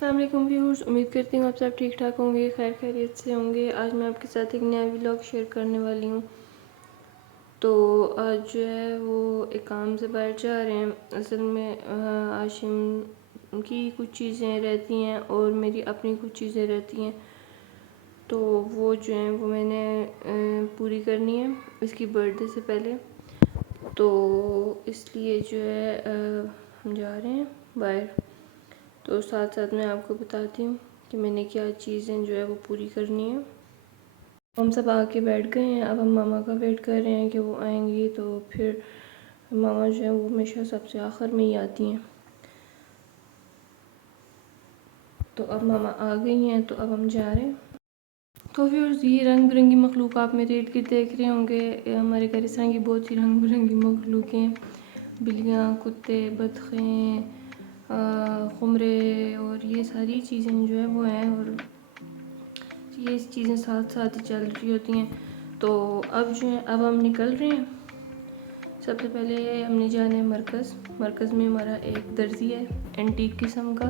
अस्सलामुअलैकुम व्यूअर्स, उम्मीद करती हूँ आप सब ठीक ठाक होंगे, खैर खैरियत से होंगे। आज मैं आपके साथ एक नया व्लॉग शेयर करने वाली हूँ। तो आज जो है वो एक काम से बाहर जा रहे हैं। असल में आशिम की कुछ चीज़ें रहती हैं और मेरी अपनी कुछ चीज़ें रहती हैं, तो वो जो हैं वो मैंने पूरी करनी है इसकी बर्थडे से पहले। तो इसलिए जो है हम जा रहे हैं बाहर। तो साथ साथ मैं आपको बताती हूँ कि मैंने क्या चीज़ें जो है वो पूरी करनी है। हम सब आके बैठ गए हैं, अब हम मामा का वेट कर रहे हैं कि वो आएंगी। तो फिर मामा जो है वो हमेशा सबसे आखिर में ही आती हैं। तो अब मामा आ गई हैं, तो अब हम जा रहे हैं। तो फिर ये रंग बिरंगी मखलूक आप मेरे इर्द गिर्द देख रहे होंगे। हमारे घर इस तरह की बहुत सी रंग बिरंगी मखलूक हैं, बिल्लियाँ, कुत्ते, बतखें, खुमरे, और ये सारी चीज़ें जो है वो हैं। और ये चीज़ें साथ साथ ही चल रही होती हैं। तो अब जो है अब हम निकल रहे हैं। सबसे पहले हमने जाना है मरकज़ में हमारा एक दर्जी है एंटीक किस्म का,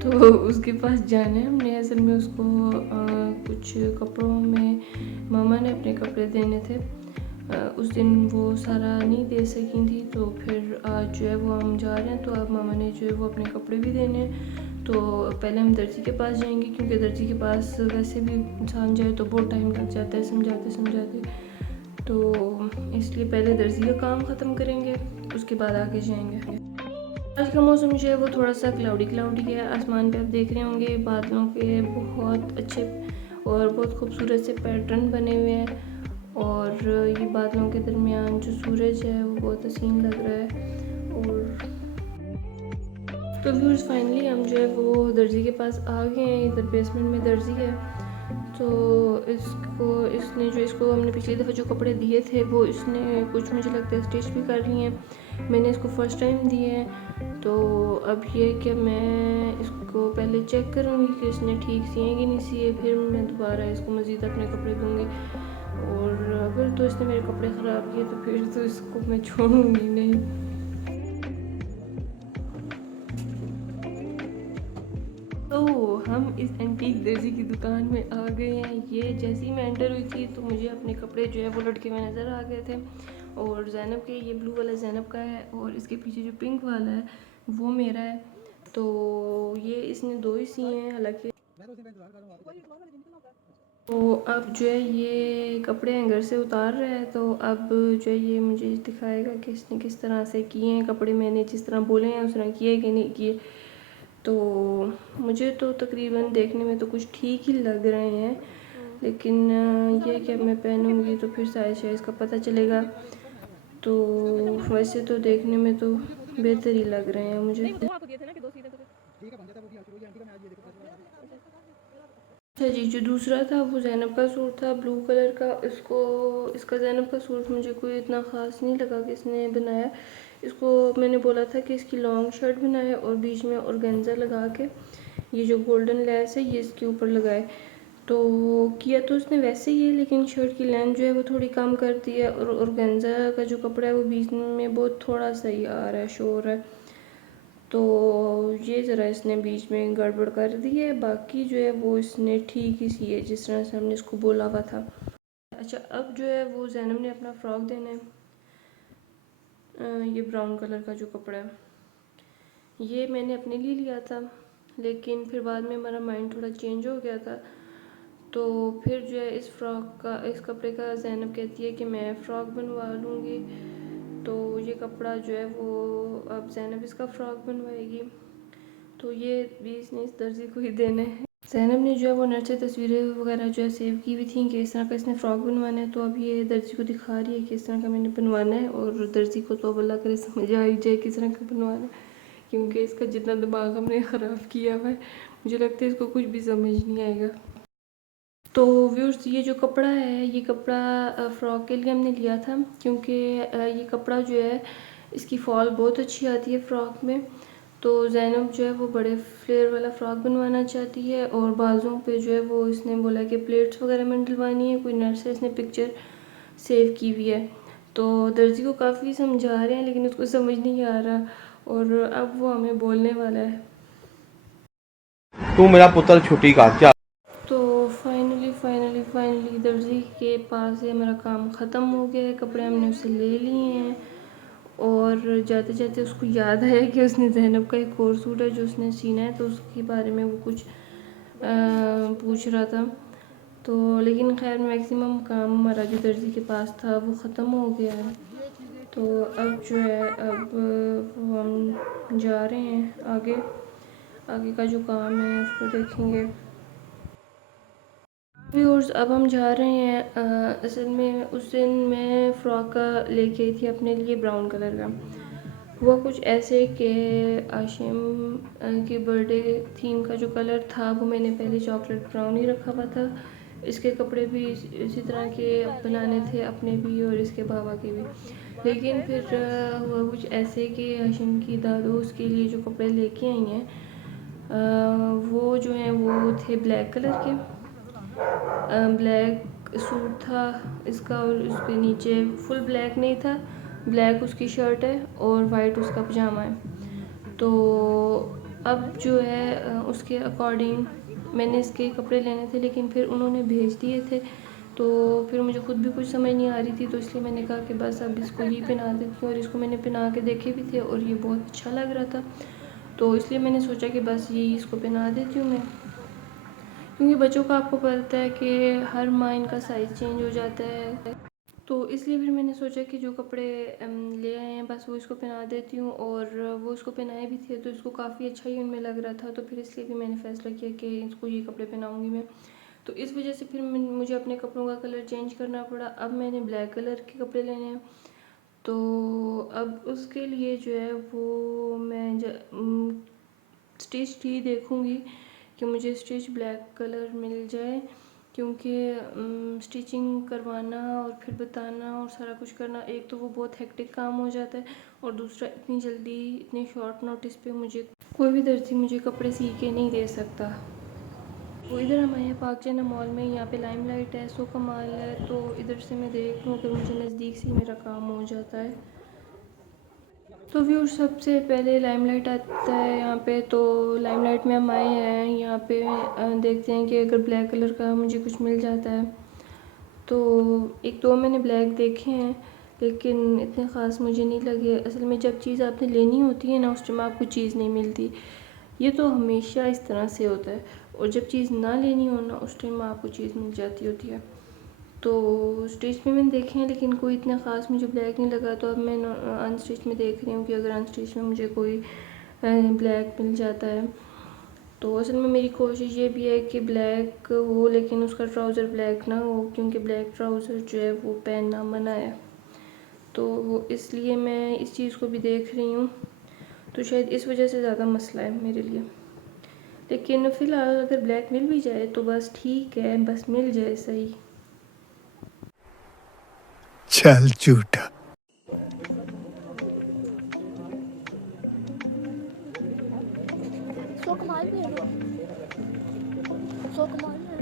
तो उसके पास जाना है हमने। असल में उसको कुछ कपड़ों में मामा ने अपने कपड़े देने थे। उस दिन वो सारा नहीं दे सकी थी, तो फिर आज जो है वो हम जा रहे हैं। तो अब मामा ने जो है वो अपने कपड़े भी देने हैं। तो पहले हम दर्जी के पास जाएंगे, क्योंकि दर्जी के पास वैसे भी इंसान जाए तो बहुत टाइम लग जाता है समझाते। तो इसलिए पहले दर्जी का काम ख़त्म करेंगे, उसके बाद आगे जाएंगे। आज का मौसम जो है वो थोड़ा सा क्लाउडी है। आसमान पे आप देख रहे होंगे बादलों के बहुत अच्छे और बहुत खूबसूरत से पैटर्न बने हुए हैं। और ये बादलों के दरमियान जो सूरज है वो बहुत हसीन लग रहा है। और तो व्यूअर्स फाइनली हम जो है वो दर्जी के पास आ गए हैं। इधर बेसमेंट में दर्जी है। तो इसको हमने पिछली दफ़ा जो कपड़े दिए थे वो इसने कुछ मुझे लगता है स्टिच भी कर लिए हैं। मैंने इसको फ़र्स्ट टाइम दिए हैं। तो अब ये कि मैं इसको पहले चेक करूँगी कि इसने ठीक सिए कि नहीं सिए, फिर मैं दोबारा इसको मज़ीद अपने कपड़े दूँगी। और अगर तो इसने मेरे कपड़े ख़राब किए तो फिर तो इसको मैं छोड़ूंगी नहीं। तो हम इस एंटीक दर्जी की दुकान में आ गए हैं। ये जैसे ही मैं एंटर हुई थी तो मुझे अपने कपड़े जो है वो लटके हुए नज़र आ गए थे। और ज़ैनब के, ये ब्लू वाला ज़ैनब का है और इसके पीछे जो पिंक वाला है वो मेरा है। तो ये इसने दो ही सिए हैं हालांकि। तो अब जो है ये कपड़े हैंगर से उतार रहा है। तो अब जो है ये मुझे दिखाएगा कि इसने किस तरह से किए हैं कपड़े, मैंने जिस तरह बोले हैं उस तरह किए कि नहीं किए। तो मुझे तो तकरीबन देखने में तो कुछ ठीक ही लग रहे हैं, लेकिन ये कि मैं पहनूंगी तो फिर साइज़ का पता चलेगा। तो वैसे तो देखने में तो बेहतर ही लग रहे हैं मुझे। अच्छा जी, जो दूसरा था वो ज़ैनब का सूट था ब्लू कलर का। इसका ज़ैनब का सूट मुझे कोई इतना ख़ास नहीं लगा कि इसने बनाया। इसको मैंने बोला था कि इसकी लॉन्ग शर्ट बनाए और बीच में ऑर्गेन्जा लगा के ये जो गोल्डन लेस है ये इसके ऊपर लगाए। तो किया तो उसने वैसे ही है, लेकिन शर्ट की लेंथ जो है वो थोड़ी कम कर दी है और ऑर्गेन्जा का जो कपड़ा है वो बीच में बहुत थोड़ा सा ही आ रहा है, शो हो रहा है। तो ये ज़रा इसने बीच में गड़बड़ कर दी है, बाकी जो है वो इसने ठीक ही सी है जिस तरह से हमने इसको बोला हुआ था। अच्छा, अब जो है वो ज़ैनब ने अपना फ़्रॉक देना है। ये ब्राउन कलर का जो कपड़ा है ये मैंने अपने लिए लिया था, लेकिन फिर बाद में हमारा माइंड थोड़ा चेंज हो गया था। तो फिर जो है इस कपड़े का ज़ैनब कहती है कि मैं फ़्रॉक बनवा लूँगी। तो ये कपड़ा जो है वो अब ज़ैनब इसका फ़्रॉक बनवाएगी। तो ये भी इसने इस दर्जी को ही देना है। ज़ैनब ने जो है वो नेट से तस्वीरें वगैरह जो है सेव की हुई थी कि इस तरह का इसने फ़्रॉक बनवाना है। तो अब ये दर्जी को दिखा रही है कि इस तरह का मैंने बनवाना है, और दर्जी को तो अब अल्लाह करे समझ आ ही जाए किस तरह का बनवाना है, क्योंकि इसका जितना दिमाग हमने ख़राब किया हुआ है मुझे लगता है इसको कुछ भी समझ नहीं आएगा। तो व्यूअर्स, ये जो कपड़ा है ये कपड़ा फ़्रॉक के लिए हमने लिया था, क्योंकि ये कपड़ा जो है इसकी फॉल बहुत अच्छी आती है फ़्रॉक में। तो ज़ैनब जो है वो बड़े फ्लेयर वाला फ़्रॉक बनवाना चाहती है, और बाजुओं पे जो है वो इसने बोला कि प्लेट्स वगैरह में डलवानी है। कोई नेट से इसने पिक्चर सेव की हुई है। तो दर्जी को काफ़ी समझा रहे हैं लेकिन उसको समझ नहीं आ रहा, और अब वो हमें बोलने वाला है। तू मेरा पुत्र छुट्टी कर क्या। तो फाइनली दर्जी के पास से मेरा काम ख़त्म हो गया है। कपड़े हमने उससे ले लिए हैं और जाते जाते उसको याद आया कि उसने ज़ैनब का एक और सूट है जो उसने सीना है, तो उसके बारे में वो कुछ पूछ रहा था। तो लेकिन खैर मैक्सिमम काम हमारा जो दर्जी के पास था वो ख़त्म हो गया है। तो अब जो है अब हम जा रहे हैं आगे का जो काम है उसको देखेंगे। व्यूअर्स अब हम जा रहे हैं। असल में उस दिन मैं फ़्रॉक का लेके आई थी अपने लिए ब्राउन कलर का। हुआ कुछ ऐसे कि आशिम के बर्थडे थीम का जो कलर था वो मैंने पहले चॉकलेट ब्राउन ही रखा हुआ था। इसके कपड़े भी इसी तरह के बनाने थे अपने भी और इसके बाबा के भी। लेकिन फिर हुआ कुछ ऐसे कि आशिम की दादू उसके लिए जो कपड़े लेके आई हैं वो जो हैं वो थे ब्लैक कलर के। ब्लैक सूट था इसका और उसके नीचे फुल ब्लैक नहीं था, ब्लैक उसकी शर्ट है और वाइट उसका पजामा है। तो अब जो है उसके अकॉर्डिंग मैंने इसके कपड़े लेने थे लेकिन फिर उन्होंने भेज दिए थे। तो फिर मुझे खुद भी कुछ समझ नहीं आ रही थी, तो इसलिए मैंने कहा कि बस अब इसको ही पहना देती हूँ। और इसको मैंने पहना के देखे भी थे और ये बहुत अच्छा लग रहा था, तो इसलिए मैंने सोचा कि बस यही इसको पहना देती हूँ मैं। क्योंकि बच्चों का आपको पता है कि हर माह इनका साइज़ चेंज हो जाता है, तो इसलिए फिर मैंने सोचा कि जो कपड़े ले आए हैं बस वो इसको पहना देती हूँ। और वो इसको पहनाए भी थे तो इसको काफ़ी अच्छा ही उनमें लग रहा था, तो फिर इसलिए भी मैंने फ़ैसला किया कि इसको ये कपड़े पहनाऊँगी मैं। तो इस वजह से फिर मुझे अपने कपड़ों का कलर चेंज करना पड़ा। अब मैंने ब्लैक कलर के कपड़े लेने हैं, तो अब उसके लिए जो है वो मैं स्टिच ही देखूँगी कि मुझे स्टिच ब्लैक कलर मिल जाए। क्योंकि स्टिचिंग करवाना और फिर बताना और सारा कुछ करना, एक तो वो बहुत हेक्टिक काम हो जाता है और दूसरा इतनी जल्दी इतने शॉर्ट नोटिस पे मुझे कोई भी दर्जी मुझे कपड़े सी के नहीं दे सकता। तो इधर हम आए हैं पाक जाना मॉल में, यहाँ पे लाइमलाइट है, सो कमाल है। तो इधर से मैं देख लूँ अगर मुझे नज़दीक से मेरा काम हो जाता है। तो व्यू सबसे पहले लाइमलाइट आता है यहाँ पे। तो लाइमलाइट में हम आए हैं, यहाँ पे देखते हैं कि अगर ब्लैक कलर का मुझे कुछ मिल जाता है। तो एक दो मैंने ब्लैक देखे हैं लेकिन इतने ख़ास मुझे नहीं लगे। असल में जब चीज़ आपने लेनी होती है ना उस टाइम आपको चीज़ नहीं मिलती, ये तो हमेशा इस तरह से होता है। और जब चीज़ ना लेनी हो ना उस टाइम आपको चीज़ मिल जाती होती है। तो स्टिच में मैंने देखे हैं लेकिन कोई इतना ख़ास मुझे ब्लैक नहीं लगा। तो अब मैं अनस्टिच में देख रही हूँ कि अगर अनस्टिच में मुझे कोई ब्लैक मिल जाता है। तो असल में मेरी कोशिश ये भी है कि ब्लैक हो लेकिन उसका ट्राउज़र ब्लैक ना हो, क्योंकि ब्लैक ट्राउज़र जो है वो पहनना मना है। तो इसलिए मैं इस चीज़ को भी देख रही हूँ, तो शायद इस वजह से ज़्यादा मसला है मेरे लिए। लेकिन फ़िलहाल अगर ब्लैक मिल भी जाए तो बस ठीक है, बस मिल जाए सही। चल झूठा। सो कमाल भी है, सो कमाल है।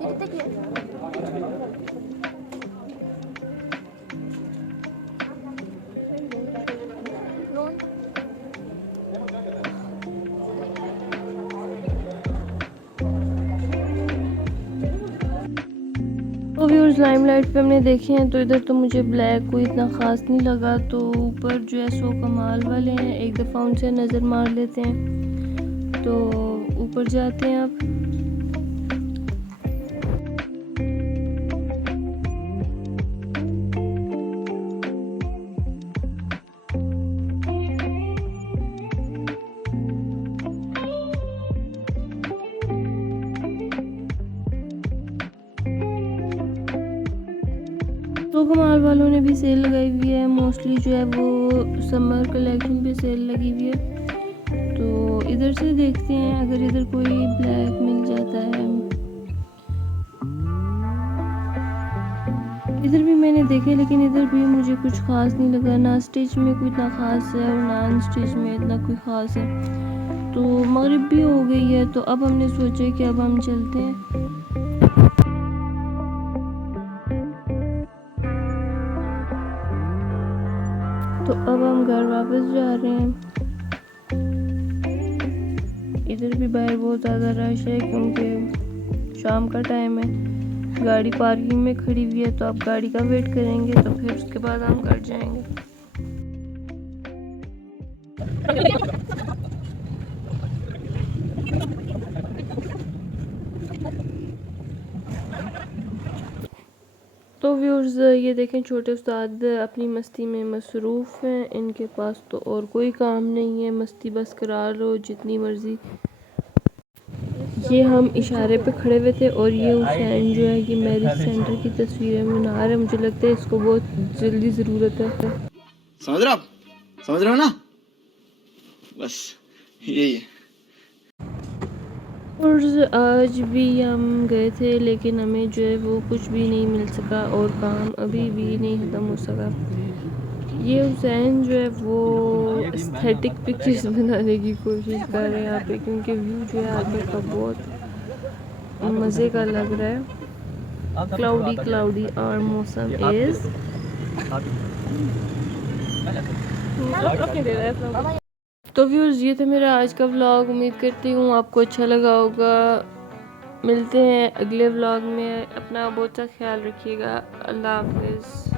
ये कितने की है? नॉन तो व्यूअर्स लाइमलाइट पे हमने देखे हैं, तो इधर तो मुझे ब्लैक कोई इतना ख़ास नहीं लगा। तो ऊपर जो है सो कमाल वाले हैं, एक दफ़ा उनसे नज़र मार लेते हैं। तो ऊपर जाते हैं अब। तो कमाल वालों ने भी सेल लगाई हुई है, मोस्टली जो है वो समर कलेक्शन पे सेल लगी हुई है। तो इधर से देखते हैं अगर इधर कोई ब्लैक मिल जाता है। इधर भी मैंने देखे लेकिन इधर भी मुझे कुछ ख़ास नहीं लगा, ना स्टिच में कोई इतना ख़ास है और ना अनस्टिच में इतना कोई ख़ास है। तो मगरिब भी हो गई है, तो अब हमने सोचा कि अब हम चलते हैं। तो अब हम घर वापस जा रहे हैं। इधर भी बाहर बहुत ज़्यादा रश है क्योंकि शाम का टाइम है। गाड़ी पार्किंग में खड़ी हुई है तो आप गाड़ी का वेट करेंगे तो फिर उसके बाद हम घर जाएंगे। तो व्यूअर्स ये देखें छोटे उस्ताद अपनी मस्ती में मसरूफ़ हैं। इनके पास तो और कोई काम नहीं है, मस्ती बस करा लो जितनी मर्ज़ी। ये हम इशारे पे खड़े हुए थे और ये हुसैन जो है ये मैरिज सेंटर की तस्वीरें बना रहा है। मुझे लगता है इसको बहुत जल्दी ज़रूरत है। समझ रहे हो आप? समझ रहे हो ना? बस यही है। और आज भी हम गए थे लेकिन हमें जो है वो कुछ भी नहीं मिल सका और काम अभी भी नहीं ख़त्म हो सका। ये हुसैन जो है वो एस्थेटिक पिक्चर्स बनाने की कोशिश कर रहे हैं यहाँ पे क्योंकि व्यू जो है आगे का बहुत मज़े का लग रहा है। क्लाउडी और मौसम इज़ तो व्यूअर्स ये था मेरा आज का व्लॉग। उम्मीद करती हूँ आपको अच्छा लगा होगा। मिलते हैं अगले व्लॉग में। अपना बहुत सा ख्याल रखिएगा। अल्लाह हाफिज़।